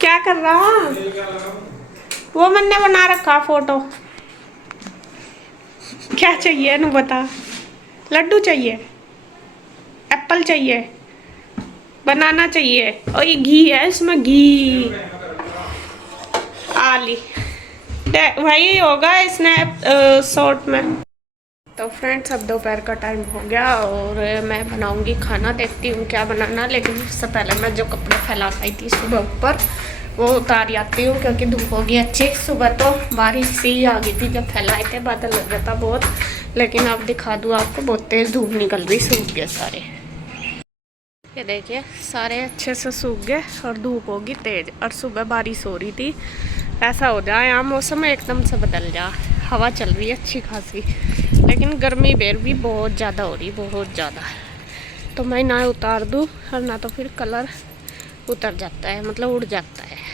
क्या कर रहा? वो मैंने बना रखा फोटो। क्या चाहिए नु बता। लड्डू चाहिए, एप्पल चाहिए, बनाना चाहिए, और ये घी है, इसमें घी। आली वही होगा स्नैप शॉट में। तो फ्रेंड्स अब दोपहर का टाइम हो गया और मैं बनाऊंगी खाना, देखती हूँ क्या बनाना। लेकिन उससे पहले मैं जो कपड़े फैला पाई थी सुबह ऊपर वो उतार आती हूँ, क्योंकि धूप होगी अच्छी। सुबह तो बारिश सी आ गई थी जब फैलाए थे, बादल लग रहा था बहुत। लेकिन अब दिखा दूँ आपको, बहुत तेज़ धूप निकल रही, सूख गए सारे। ये देखिए सारे अच्छे से सूख गए और धूप होगी तेज, और सुबह बारिश हो रही थी। ऐसा हो जाए यहाँ मौसम एकदम से बदल जा। हवा चल रही है अच्छी खासी, लेकिन गर्मी बेर भी बहुत ज़्यादा हो रही, बहुत ज़्यादा। तो मैं ना उतार दूँ और ना तो फिर कलर उतर जाता है, मतलब उड़ जाता है।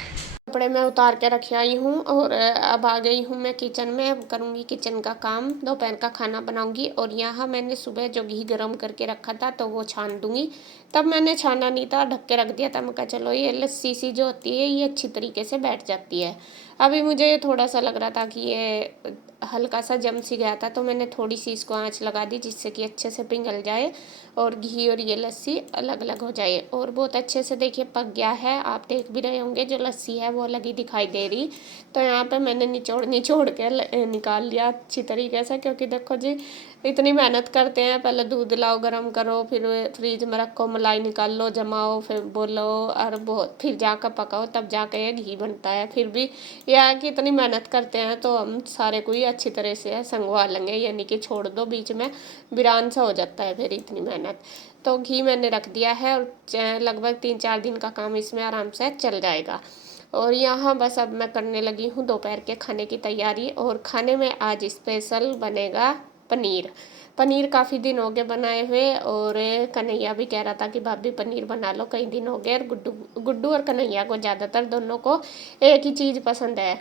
कपड़े मैं उतार के रख आई हूँ और अब आ गई हूँ मैं किचन में। अब करूँगी किचन का काम, दोपहर का खाना बनाऊँगी। और यहाँ मैंने सुबह जो घी गरम करके रखा था तो वो छान दूँगी। तब मैंने छाना नहीं था, ढक के रख दिया था। मैं कहा चलो ये लस्सी सी जो होती है ये अच्छी तरीके से बैठ जाती है। अभी मुझे थोड़ा सा लग रहा था कि ये हल्का सा जम सी गया था, तो मैंने थोड़ी सी इसको आँच लगा दी जिससे कि अच्छे से पिघल जाए और घी और ये लस्सी अलग अलग हो जाए। और बहुत अच्छे से देखिए पक गया है, आप देख भी रहे होंगे जो लस्सी है वो अलग ही दिखाई दे रही। तो यहाँ पे मैंने निचोड़ निचोड़ के निकाल लिया अच्छी तरीके से, क्योंकि देखो जी इतनी मेहनत करते हैं, पहले दूध लाओ गर्म करो, फिर फ्रिज में रखो, मलाई निकाल लो, जमाओ, फिर बोलो और बहुत फिर जाकर पकाओ, तब जाकर ये घी बनता है। फिर भी यह है कि इतनी मेहनत करते हैं तो हम सारे को ही अच्छी तरह से संगवा लेंगे, यानी कि छोड़ दो बीच में, वीरान सा हो जाता है फिर इतनी मेहनत। तो घी मैंने रख दिया है और लगभग 3-4 दिन का काम इसमें आराम से चल जाएगा। और यहाँ बस अब मैं करने लगी हूँ दोपहर के खाने की तैयारी। और खाने में आज स्पेशल बनेगा पनीर। पनीर काफ़ी दिन हो गए बनाए हुए, और कन्हैया भी कह रहा था कि भाभी पनीर बना लो, कई दिन हो गए। और गुड्डू गुड्डू और कन्हैया को ज़्यादातर दोनों को एक ही चीज़ पसंद है।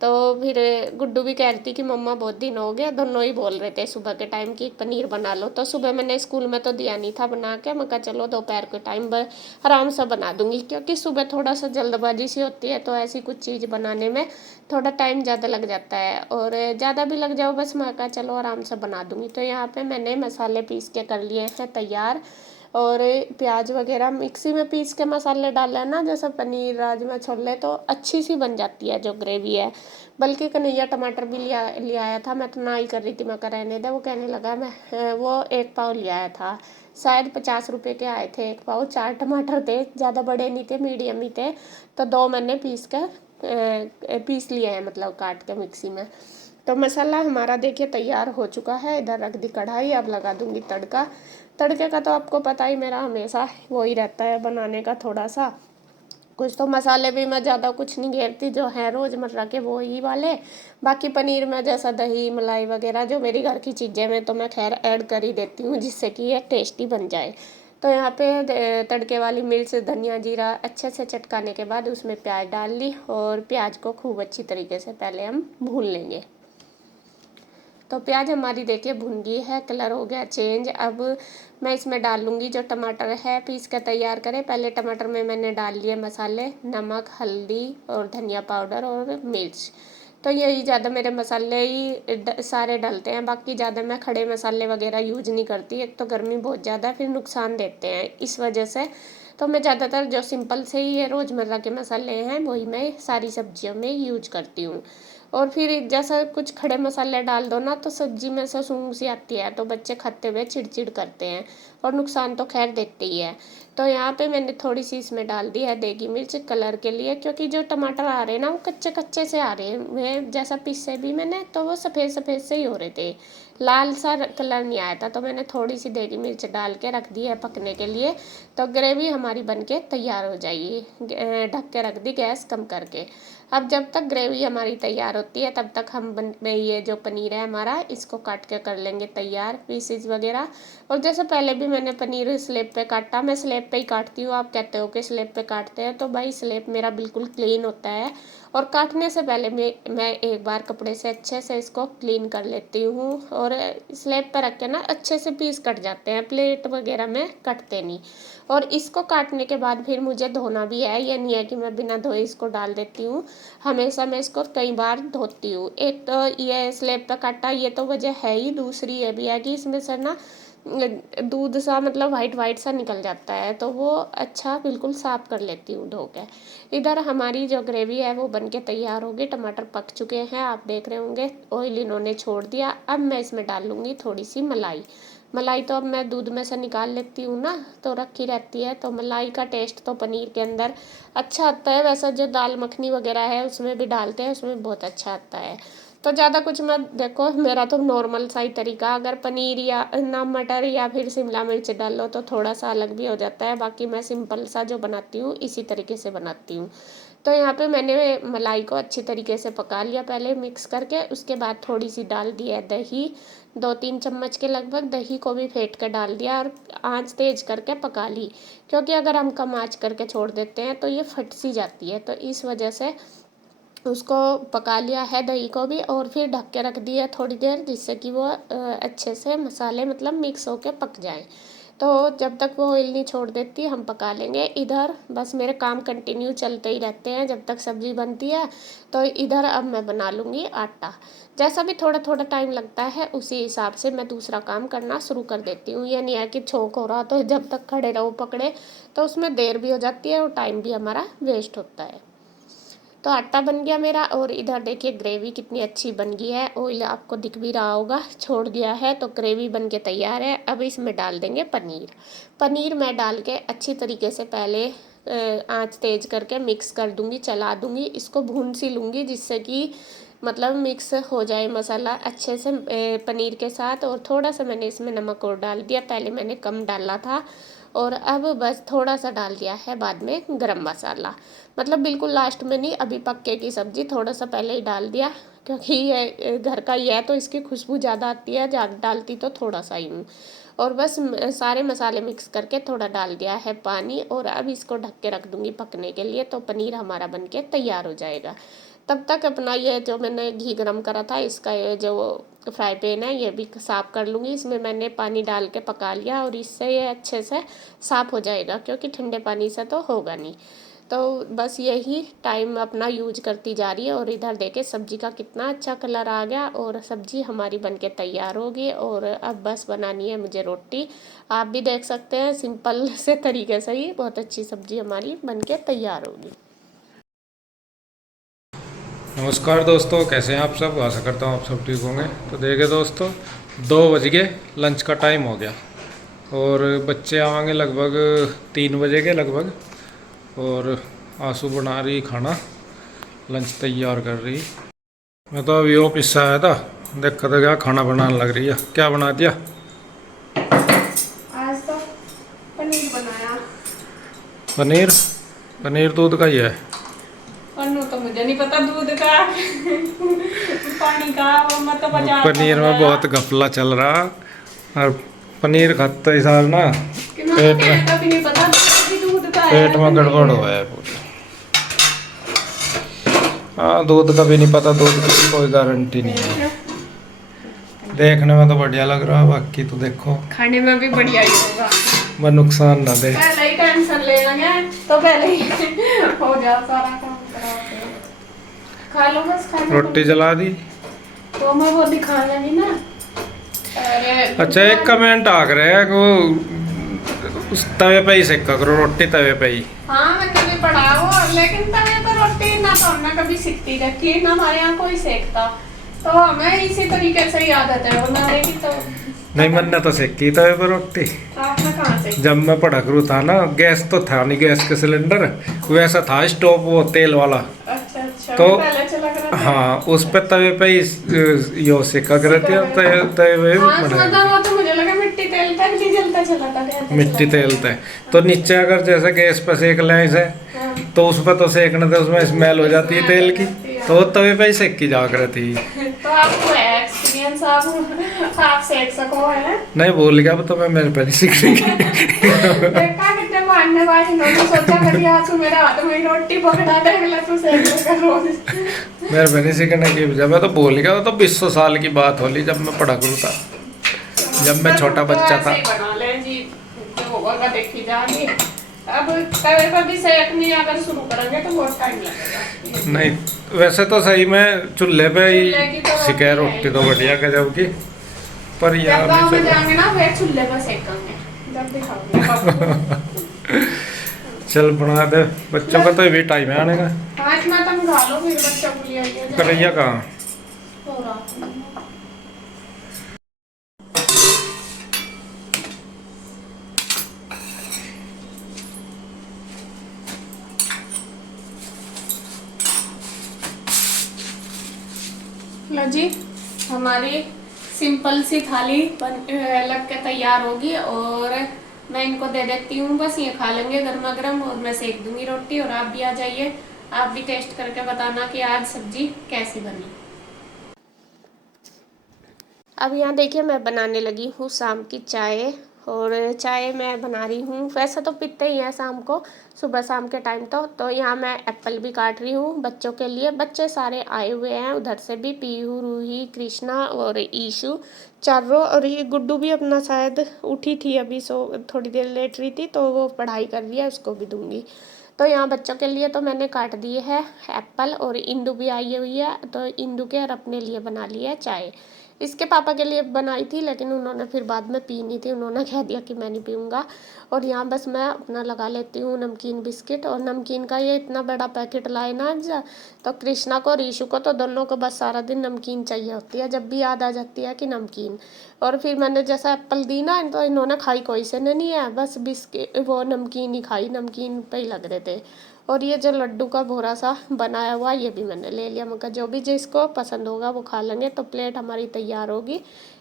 तो फिर गुड्डू भी कह रही थी कि मम्मा बहुत दिन हो गए, दोनों ही बोल रहे थे सुबह के टाइम कि पनीर बना लो। तो सुबह मैंने स्कूल में तो दिया नहीं था बना के, मैं कहा चलो दोपहर के टाइम आराम से बना दूंगी, क्योंकि सुबह थोड़ा सा जल्दबाजी सी होती है, तो ऐसी कुछ चीज़ बनाने में थोड़ा टाइम ज़्यादा लग जाता है। और ज़्यादा भी लग जाओ बस मैं कहा चलो आराम से बना दूंगी। तो यहाँ पे मैंने मसाले पीस के कर लिए हैं तैयार, और प्याज वगैरह मिक्सी में पीस के मसाले डाले ना, जैसे पनीर राजमा छोले, तो अच्छी सी बन जाती है जो ग्रेवी है। बल्कि कन्हैया टमाटर भी लिया आया था, मैं तो ना ही कर रही थी, मैं कह रहने दे। वो कहने लगा मैं वो 1 पाव ले आया था, शायद 50 रुपये के आए थे 1 पाव। 4 टमाटर थे, ज़्यादा बड़े नहीं थे, मीडियम ही थे। तो 2 मैंने पीस लिए हैं, मतलब काट के मिक्सी में। तो मसाला हमारा देखिए तैयार हो चुका है, इधर रख दी कढ़ाई, अब लगा दूंगी तड़का। तड़के का तो आपको पता ही मेरा हमेशा वो ही रहता है बनाने का थोड़ा सा। कुछ तो मसाले भी मैं ज़्यादा कुछ नहीं घेरती, जो है रोज़मर्रा के वो ही वाले। बाकी पनीर में जैसा दही मलाई वगैरह जो मेरी घर की चीज़ें में तो मैं खैर ऐड कर ही देती हूँ, जिससे कि ये टेस्टी बन जाए। तो यहाँ पे तड़के वाली मिर्च धनिया जीरा अच्छे से चटकाने के बाद उसमें प्याज डाल ली, और प्याज को खूब अच्छी तरीके से पहले हम भून लेंगे। तो प्याज हमारी देखिए भुन गई है, कलर हो गया चेंज। अब मैं इसमें डाल लूँगी जो टमाटर है पीस कर तैयार करें। पहले टमाटर में मैंने डाल लिए मसाले, नमक हल्दी और धनिया पाउडर और मिर्च। तो यही ज़्यादा मेरे मसाले ही सारे डलते हैं, बाकी ज़्यादा मैं खड़े मसाले वगैरह यूज नहीं करती। एक तो गर्मी बहुत ज़्यादा फिर नुकसान देते हैं इस वजह से। तो मैं ज़्यादातर जो सिंपल से ही ये रोज़मर्रा के मसाले हैं वही मैं सारी सब्जियों में यूज करती हूँ। और फिर जैसा कुछ खड़े मसाले डाल दो ना तो सब्जी में से सूंघ सी आती है, तो बच्चे खाते हुए चिड़चिड़ करते हैं, और नुकसान तो खैर देखते ही है। तो यहाँ पे मैंने थोड़ी सी इसमें डाल दी है देगी मिर्च कलर के लिए, क्योंकि जो टमाटर आ रहे हैं ना वो कच्चे कच्चे से आ रहे हैं। वे जैसा पीसे भी मैंने तो वो सफ़ेद सफ़ेद से ही हो रहे थे, लाल सा कलर नहीं आया था। तो मैंने थोड़ी सी देगी मिर्च डाल के रख दी है पकने के लिए। तो ग्रेवी हमारी बन के तैयार हो जाएगी, ढक के रख दी गैस कम करके। अब जब तक ग्रेवी हमारी तैयार होती है तब तक हम ये जो पनीर है हमारा इसको काट के कर लेंगे तैयार पीसेस वगैरह। और जैसे पहले भी मैंने पनीर स्लेब पे काटा। मैं स्लेब पे ही काटती हूँ, आप कहते हो कि स्लेब पे काटते हैं, तो भाई स्लेब मेरा बिल्कुल क्लीन होता है। और काटने से पहले मैं एक बार कपड़े से अच्छे से इसको क्लीन कर लेती हूँ। और स्लेब पे रख के ना अच्छे से पीस कट जाते हैं, प्लेट वगैरह में कटते नहीं। और इसको काटने के बाद फिर मुझे धोना भी है, ये नहीं है कि मैं बिना धोए इसको डाल देती हूँ। हमेशा मैं इसको कई बार धोती हूँ। एक तो ये स्लेब पे काटा, ये तो वजह है ही। दूसरी ये भी है कि इसमें से ना दूध सा मतलब वाइट वाइट सा निकल जाता है, तो वो अच्छा बिल्कुल साफ कर लेती हूँ धो के। इधर हमारी जो ग्रेवी है वो बन के तैयार होगी। टमाटर पक चुके हैं, आप देख रहे होंगे। ऑयल इन्होंने छोड़ दिया। अब मैं इसमें डाल लूँगी थोड़ी सी मलाई। मलाई तो अब मैं दूध में से निकाल लेती हूँ ना, तो रखी रहती है, तो मलाई का टेस्ट तो पनीर के अंदर अच्छा आता है। वैसा जो दाल मखनी वगैरह है उसमें भी डालते हैं, उसमें बहुत अच्छा आता है। तो ज़्यादा कुछ मैं देखो, मेरा तो नॉर्मल सा ही तरीका। अगर पनीर या ना मटर या फिर शिमला मिर्च डाल लो तो थोड़ा सा अलग भी हो जाता है। बाकी मैं सिंपल सा जो बनाती हूँ इसी तरीके से बनाती हूँ। तो यहाँ पे मैंने मलाई को अच्छी तरीके से पका लिया पहले मिक्स करके। उसके बाद थोड़ी सी डाल दी है दही, 2-3 चम्मच के लगभग दही को भी फेंट कर डाल दिया और आंच तेज करके पका ली। क्योंकि अगर हम कम आंच करके छोड़ देते हैं तो ये फट सी जाती है, तो इस वजह से उसको पका लिया है दही को भी। और फिर ढक के रख दिया थोड़ी देर, जिससे कि वो अच्छे से मसाले मतलब मिक्स होके पक जाए। तो जब तक वो ऑयल नहीं छोड़ देती हम पका लेंगे। इधर बस मेरे काम कंटिन्यू चलते ही रहते हैं जब तक सब्ज़ी बनती है। तो इधर अब मैं बना लूँगी आटा। जैसा भी थोड़ा थोड़ा टाइम लगता है उसी हिसाब से मैं दूसरा काम करना शुरू कर देती हूँ। ये नहीं है कि छोंक हो रहा तो जब तक खड़े रहो पकड़े, तो उसमें देर भी हो जाती है और टाइम भी हमारा वेस्ट होता है। तो आटा बन गया मेरा। और इधर देखिए ग्रेवी कितनी अच्छी बन गई है, ऑयल आपको दिख भी रहा होगा छोड़ दिया है, तो ग्रेवी बन के तैयार है। अब इसमें डाल देंगे पनीर। पनीर मैं डाल के अच्छी तरीके से पहले आंच तेज करके मिक्स कर दूंगी, चला दूंगी, इसको भून सी लूँगी, जिससे कि मतलब मिक्स हो जाए मसाला अच्छे से पनीर के साथ। और थोड़ा सा मैंने इसमें नमक और डाल दिया, पहले मैंने कम डाला था। और अब बस थोड़ा सा डाल दिया है बाद में गरम मसाला, मतलब बिल्कुल लास्ट में नहीं, अभी पक्के की सब्ज़ी थोड़ा सा पहले ही डाल दिया, क्योंकि ये घर का ही है तो इसकी खुशबू ज़्यादा आती है। ज़्यादा डालती तो थोड़ा सा ही हूँ। और बस सारे मसाले मिक्स करके थोड़ा डाल दिया है पानी। और अब इसको ढक के रख दूँगी पकने के लिए, तो पनीर हमारा बन के तैयार हो जाएगा। तब तक अपना ये जो मैंने घी गरम करा था, इसका ये जो फ्राई पैन है ये भी साफ़ कर लूँगी। इसमें मैंने पानी डाल के पका लिया और इससे ये अच्छे से साफ़ हो जाएगा, क्योंकि ठंडे पानी से तो होगा नहीं। तो बस यही टाइम अपना यूज करती जा रही है। और इधर देखे सब्जी का कितना अच्छा कलर आ गया और सब्जी हमारी बनके तैयार होगी। और अब बस बनानी है मुझे रोटी। आप भी देख सकते हैं सिंपल से तरीके से ही बहुत अच्छी सब्जी हमारी बनके तैयार होगी। नमस्कार दोस्तों, कैसे हैं आप सब। आशा करता हूँ आप सब ठीक होंगे। तो देखिए दोस्तों, 2 बज गए, लंच का टाइम हो गया और बच्चे आवेंगे लगभग 3 बजे के लगभग। और आंसू बना रही खाना, लंच तैयार कर रही। मैं तो अभी ऑफिस से आया था, देखा था क्या खाना बनाने लग रही है। क्या बना दिया आज तो पनीर बनाया। पनीर? पनीर दूध का ही है? पन्नू तो मुझे नहीं पता दूध का पानी का, वो मतलब बाजार का पनीर में मंगाया। बहुत घपला चल रहा। और पनीर खाता ही साल ना पेट में, कभी नहीं पता कि दूध का है, पेट में गड़बड़ हुआ है पूरी। हाँ, दूध का भी नहीं पता, दूध की कोई गारंटी नहीं है। देखने में तो बढ़िया लग रहा है, बाकी तो देखो खाने में भी बढ़िया ही होगा। मैं नुकसान ना दे। पहले ही टेंशन ले लगे तो पहले ही हो जाओ सारा काम कराते। खा लो बस, खा लो। रोटी जला दी तो मैं वो दिखा लगी ना। अरे अच्छा, एक कमेंट आ रहा है कि उस तवे पे ही सेका करो रोटी, तवे पे ही। हाँ मैंने भी पढ़ा वो, लेकिन तवे पर रोटी ना तो हमने कभी सीखती रखी ना, हमारे यहाँ कोई सेकता, तो हमें इसी तरीके से ही आदत है बनाने की। तो नहीं, मैंने तो सेकी तवे पर रोटी। आपने कहाँ से? जब मैं पढ़ा करूँ था ना, गैस तो था नहीं, गैस के सिलेंडर वैसा था स्टोव, वो तेल वाला। अच्छा अच्छा, तो पहले चला करा था। हाँ, उस पे तवे पे ही यो सेका करती है, तवे हाँ मतलब वो तो मुझे लगा मिट्टी तेल तक नहीं जलता चला था, गैस मिट्टी तेल थे। तो नीचे अगर जैसे गैस पर सेक लें इसे, तो उस पर तो सेकने से उसमें स्मेल हो जाती है तेल की, तो वो तवे पे ही सेक की जा रहती है। तो आपको है एक्सपीरियंस, आप सेक सको है। नहीं भूल गया तो मैं मेरे पे नहीं सीख रही। देखा कितने मारने वाली इन्होंने सोचा कभी आज तू मेरे हाथ में ही रोटी पकड़ा दे, अगला तू सेक लेगा रोज। मेरे पे नहीं सीखने की जब मैं तो भूल गया, तो 20 साल की बात होली जब मैं पढ़ा करूँ था, जब मैं छोटा बच्चा था। बना ले जी, जो होगा देखी जाएगी। अब तवे पर भी सेकनी अगर शुरू करेंगे तो बहुत टाइम लगेगा। नहीं वैसे तो सही में चूल्हे पे ही चूल्हे की तो सीखे रोटी तो बढ़िया गजब की, पर जब यार गाँव में नहीं जाएंगे ना फिर चूल्हे पर सेकेंगे, जब दिखाऊंगे। चल बना दे, बच्चों का तो ये भी टाइम है आने का। हाँ इतना तुम खा लो फिर बच्चों को ले आइए। करैया कहाँ? हो रहा लो जी, हमारी सिंपल सी थाली लग के तैयार होगी और मैं इनको दे देती हूँ, बस ये खा लेंगे गर्मा गर्म और मैं सेक दूंगी रोटी। और आप भी आ जाइए, आप भी टेस्ट करके बताना कि आज सब्जी कैसी बनी। अब यहाँ देखिए मैं बनाने लगी हूँ शाम की चाय, और चाय मैं बना रही हूँ, वैसे तो पीते ही हैं शाम को, सुबह शाम के टाइम तो यहाँ मैं एप्पल भी काट रही हूँ बच्चों के लिए। बच्चे सारे आए हुए हैं उधर से भी, पीहू, रूही, कृष्णा और ईशु, चारों। और ये गुड्डू भी अपना शायद उठी थी अभी, सो थोड़ी देर लेट रही थी तो वो पढ़ाई कर रही है, उसको भी दूंगी। तो यहाँ बच्चों के लिए तो मैंने काट दिए है एप्पल, और इंदू भी आई हुई है तो इंदू के और अपने लिए बना ली है चाय। इसके पापा के लिए बनाई थी लेकिन उन्होंने फिर बाद में पीनी थी, उन्होंने कह दिया कि मैं नहीं पीऊँगा। और यहाँ बस मैं अपना लगा लेती हूँ नमकीन बिस्किट, और नमकीन का ये इतना बड़ा पैकेट लाए ना आज, तो कृष्णा को और ईशु को तो दोनों को बस सारा दिन नमकीन चाहिए होती है, जब भी याद आ जाती है कि नमकीन। और फिर मैंने जैसा एप्पल दी ना तो इन्होंने खाई कोई से नहीं है, बस बिस्किट वो नमकीन ही खाई, नमकीन पे ही लग रहे थे। और ये जो लड्डू का भोरा सा बनाया हुआ ये भी मैंने ले लिया, मगर जो भी जिसको पसंद होगा वो खा लेंगे। तो प्लेट हमारी तैयार होगी,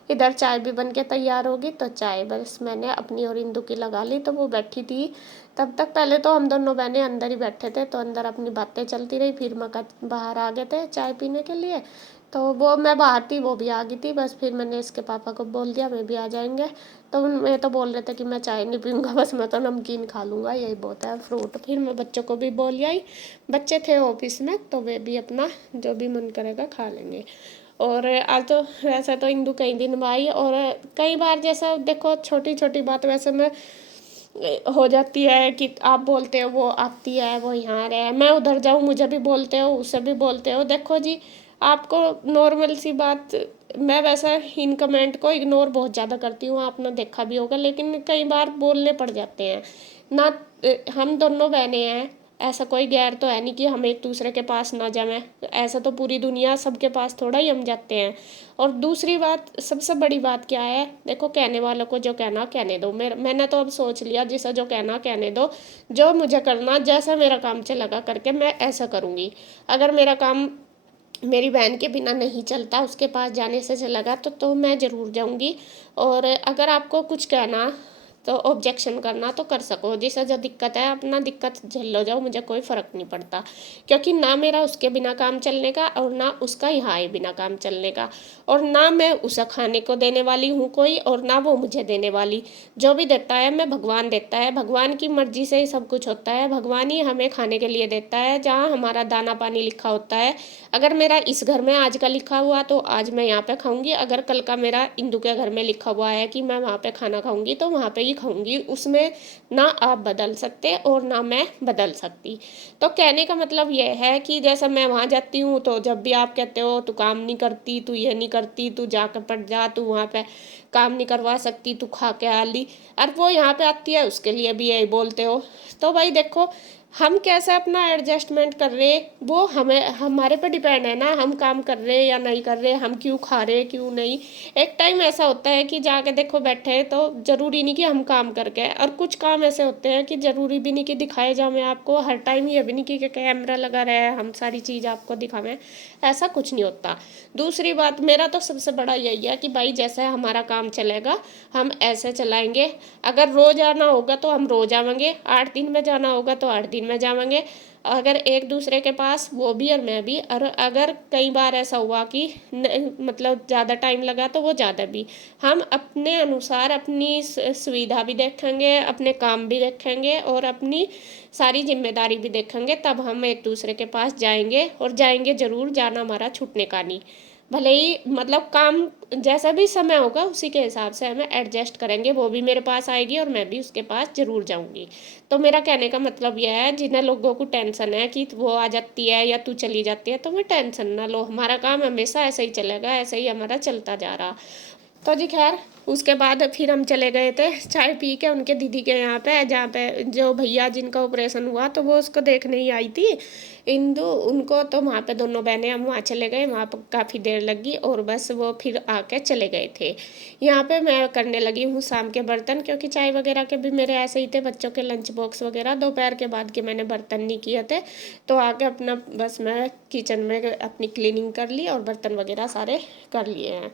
इधर चाय भी बन के तैयार होगी। तो चाय बस मैंने अपनी और इंदू की लगा ली, तो वो बैठी थी तब तक। पहले तो हम दोनों बहनें अंदर ही बैठे थे, तो अंदर अपनी बातें चलती रही, फिर मका बाहर आ गए थे चाय पीने के लिए। तो वो मैं बाहर थी, वो भी आ गई थी, बस फिर मैंने इसके पापा को बोल दिया मैं भी आ जाएंगे। तो मैं तो बोल रहे थे कि मैं चाय नहीं पीऊँगा, बस मैं तो नमकीन खा लूँगा, यही बहुत है फ्रूट। फिर मैं बच्चों को भी बोल आई, बच्चे थे ऑफिस में तो वे भी अपना जो भी मन करेगा खा लेंगे। और आज तो वैसे तो इंदू कई दिन में आई, और कई बार जैसा देखो छोटी छोटी बात वैसे में हो जाती है कि आप बोलते हो वो आती है, वो यहाँ रहे, मैं उधर जाऊँ मुझे भी बोलते हो, उसे भी बोलते हो। देखो जी आपको नॉर्मल सी बात, मैं वैसे इन कमेंट को इग्नोर बहुत ज़्यादा करती हूँ, आपने देखा भी होगा, लेकिन कई बार बोलने पड़ जाते हैं ना। हम दोनों बहनें हैं, ऐसा कोई गैर तो है नहीं कि हम एक दूसरे के पास ना जाएं, ऐसा तो पूरी दुनिया सबके पास थोड़ा ही हम जाते हैं। और दूसरी बात, सबसे बड़ी बात क्या है, देखो कहने वालों को जो कहना कहने दो। मैंने तो अब सोच लिया जिसे जो कहना कहने दो, जो मुझे करना, जैसा मेरा काम चलेगा करके मैं ऐसा करूँगी। अगर मेरा काम मेरी बहन के बिना नहीं चलता, उसके पास जाने से चलेगा तो मैं ज़रूर जाऊँगी। और अगर आपको कुछ कहना तो ऑब्जेक्शन करना तो कर सको, जिसे जो दिक्कत है अपना दिक्कत झेल जाओ, मुझे कोई फ़र्क नहीं पड़ता। क्योंकि ना मेरा उसके बिना काम चलने का और ना उसका यहाँ आए बिना काम चलने का, और ना मैं उसे खाने को देने वाली हूँ कोई, और ना वो मुझे देने वाली। जो भी देता है मैं भगवान देता है, भगवान की मर्जी से ही सब कुछ होता है, भगवान ही हमें खाने के लिए देता है, जहाँ हमारा दाना पानी लिखा होता है। अगर मेरा इस घर में आज का लिखा हुआ तो आज मैं यहाँ पे खाऊंगी, अगर कल का मेरा इंदू के घर में लिखा हुआ है कि मैं वहाँ पे खाना खाऊंगी तो वहाँ पे ही खाऊंगी, उसमें ना आप बदल सकते और ना मैं बदल सकती। तो कहने का मतलब यह है कि जैसा मैं वहाँ जाती हूँ तो जब भी आप कहते हो तू काम नहीं करती, तू ये नहीं करती, तू जाकर पड़ जा, तू वहाँ पे काम नहीं करवा सकती, तू खा के आ ली, और वो यहाँ पे आती है उसके लिए भी यही बोलते हो। तो भाई देखो हम कैसे अपना एडजस्टमेंट कर रहे वो हमें हमारे पे डिपेंड है ना, हम काम कर रहे या नहीं कर रहे, हम क्यों खा रहे क्यों नहीं। एक टाइम ऐसा होता है कि जाके देखो बैठे तो ज़रूरी नहीं कि हम काम करके, और कुछ काम ऐसे होते हैं कि ज़रूरी भी नहीं कि दिखाए जाए आपको, हर टाइम ये भी नहीं कि कैमरा लगा रहे हम सारी चीज़ आपको दिखावें, ऐसा कुछ नहीं होता। दूसरी बात मेरा तो सबसे बड़ा यही है कि भाई जैसे हमारा काम चलेगा हम ऐसे चलाएंगे। अगर रोज़ आना होगा तो हम रोज़ आवेंगे, 8 दिन में जाना होगा तो 8 दिन दिन में जाएंगे, अगर एक दूसरे के पास, वो भी और मैं भी। और अगर कई बार ऐसा हुआ कि मतलब ज़्यादा टाइम लगा तो वो ज़्यादा भी, हम अपने अनुसार अपनी सुविधा भी देखेंगे, अपने काम भी देखेंगे और अपनी सारी जिम्मेदारी भी देखेंगे, तब हम एक दूसरे के पास जाएंगे। और जाएंगे ज़रूर, जाना हमारा छूटने का नहीं। भले ही मतलब काम जैसा भी समय होगा उसी के हिसाब से हमें एडजस्ट करेंगे, वो भी मेरे पास आएगी और मैं भी उसके पास ज़रूर जाऊंगी। तो मेरा कहने का मतलब यह है, जिन्हें लोगों को टेंशन है कि वो आ जाती है या तू चली जाती है, तो मैं टेंशन ना लो, हमारा काम हमेशा ऐसे ही चलेगा, ऐसे ही हमारा चलता जा रहा। तो जी खैर, उसके बाद फिर हम चले गए थे चाय पी के उनके दीदी के यहाँ पे, जहाँ पे जो भैया जिनका ऑपरेशन हुआ तो वो उसको देखने ही आई थी इंदु, उनको। तो वहाँ पे दोनों बहनें हम वहाँ चले गए, वहाँ पर काफ़ी देर लगी और बस वो फिर आके चले गए थे। यहाँ पे मैं करने लगी हूँ शाम के बर्तन, क्योंकि चाय वगैरह के भी मेरे ऐसे ही थे, बच्चों के लंच बॉक्स वगैरह दोपहर के बाद के मैंने बर्तन नहीं किए थे। तो आके अपना बस मैं किचन में अपनी क्लीनिंग कर ली और बर्तन वगैरह सारे कर लिए हैं।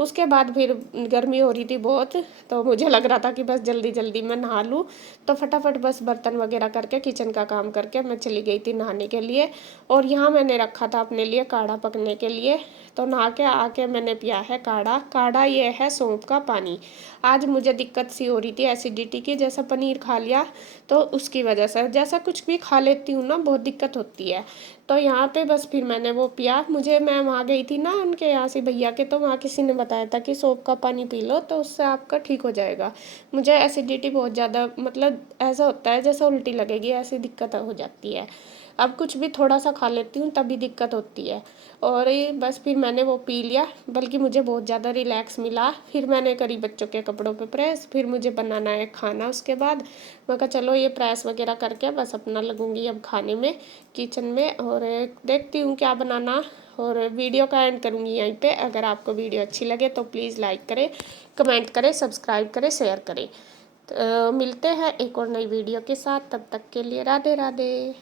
उसके बाद फिर गर्मी हो रही थी बहुत, तो मुझे लग रहा था कि बस जल्दी जल्दी मैं नहा लूँ, तो फटाफट बस बर्तन वगैरह करके किचन का काम करके मैं चली गई थी नहाने के लिए। और यहाँ मैंने रखा था अपने लिए काढ़ा पकने के लिए, तो नहा के आके मैंने पिया है काढ़ा। काढ़ा ये है सौंफ का पानी। आज मुझे दिक्कत सी हो रही थी एसिडिटी की, जैसा पनीर खा लिया तो उसकी वजह से, जैसा कुछ भी खा लेती हूँ ना बहुत दिक्कत होती है। तो यहाँ पे बस फिर मैंने वो पिया। मैं वहाँ गई थी ना उनके यहाँ से भैया के, तो वहाँ किसी ने बताया था कि सौंफ का पानी पी लो तो उससे आपका ठीक हो जाएगा। मुझे एसिडिटी बहुत ज़्यादा, मतलब ऐसा होता है जैसा उल्टी लगेगी, ऐसी दिक्कत हो जाती है। अब कुछ भी थोड़ा सा खा लेती हूँ तभी दिक्कत होती है। और ये बस फिर मैंने वो पी लिया, बल्कि मुझे बहुत ज़्यादा रिलैक्स मिला। फिर मैंने करी बच्चों के कपड़ों पे प्रेस, फिर मुझे बनाना है खाना। उसके बाद मैं कहा चलो ये प्रेस वगैरह करके बस अपना लगूंगी अब खाने में किचन में, और देखती हूँ क्या बनाना। और वीडियो का एंड करूँगी यहीं पे। अगर आपको वीडियो अच्छी लगे तो प्लीज़ लाइक करें, कमेंट करें, सब्सक्राइब करें, शेयर करें। तो मिलते हैं एक और नई वीडियो के साथ, तब तक के लिए राधे राधे।